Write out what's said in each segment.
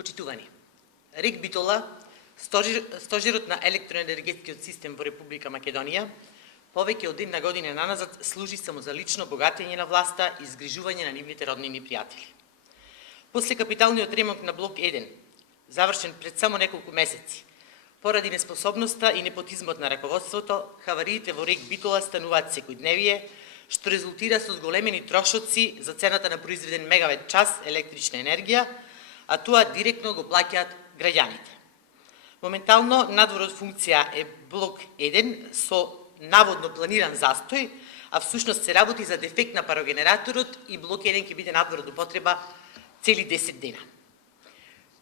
Почитувани, РЕК Битола, стожерот на електроенергетскиот систем во Република Македонија, повеќе од една година наназад служи само за лично богатење на власта и згрижување на нивните роднини пријатели. После капиталниот ремонт на блок 1, завршен пред само неколку месеци, поради неспособноста и непотизмот на раководството, хавариите во РЕК Битола стануваат секојдневие, што резултира со зголемени трошоци за цената на произведен мегават час електрична енергија, а тоа директно го плаќаат граѓаните. Моментално надвор од функција е блок 1 со наводно планиран застој, а всушност се работи за дефект на парогенераторот и блок 1 ќе биде надвор од употреба цели 10 дена.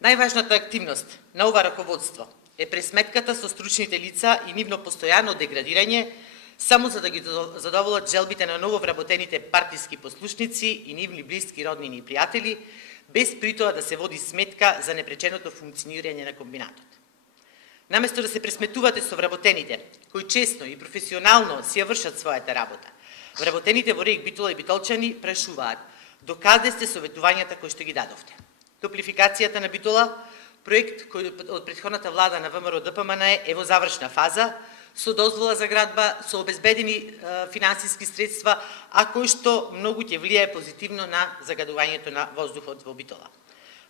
Најважната активност на ова раководство е пресметката со стручните лица и нивно постојано деградирање, само за да ги задоволат желбите на нововработените партиски послушници и нивни блиски роднини и пријатели, без при тоа да се води сметка за непреченото функционирање на комбинатот. Наместо да се пресметувате со вработените, кои честно и професионално си ја вршат својата работа, вработените во РЕК Битола и битолчани прашуваат докаде сте советувањата кои што ги дадовте. Топлификацијата на Битола, проект кој од претходната влада на ВМРО ДПМН е во завршна фаза, со дозвола за градба, со обезбедени финансиски средства, а кој што многу ќе влијае позитивно на загадувањето на воздухот во Битола.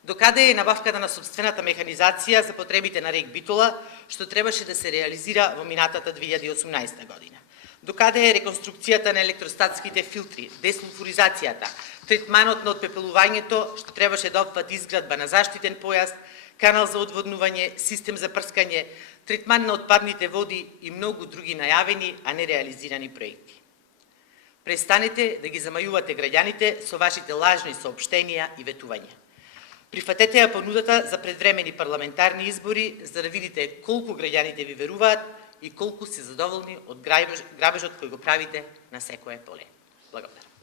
Докаде е набавката на собствената механизација за потребите на РЕК Битола, што требаше да се реализира во минатата 2018 година. Докаде е реконструкцијата на електростатските филтри, десулфуризацијата, третманот на отпепелувањето, што требаше да опфати изградба на заштитен појас, канал за одводнување, систем за прскање, третман на отпадните води и многу други најавени, а не реализирани проекти. Престанете да ги замајувате граѓаните со вашите лажни соопштенија и ветувања. Прифатете ја понудата за предвремени парламентарни избори, за да видите колку граѓаните ви веруваат и колку се задоволни од грабежот кој го правите на секое поле. Благодарам.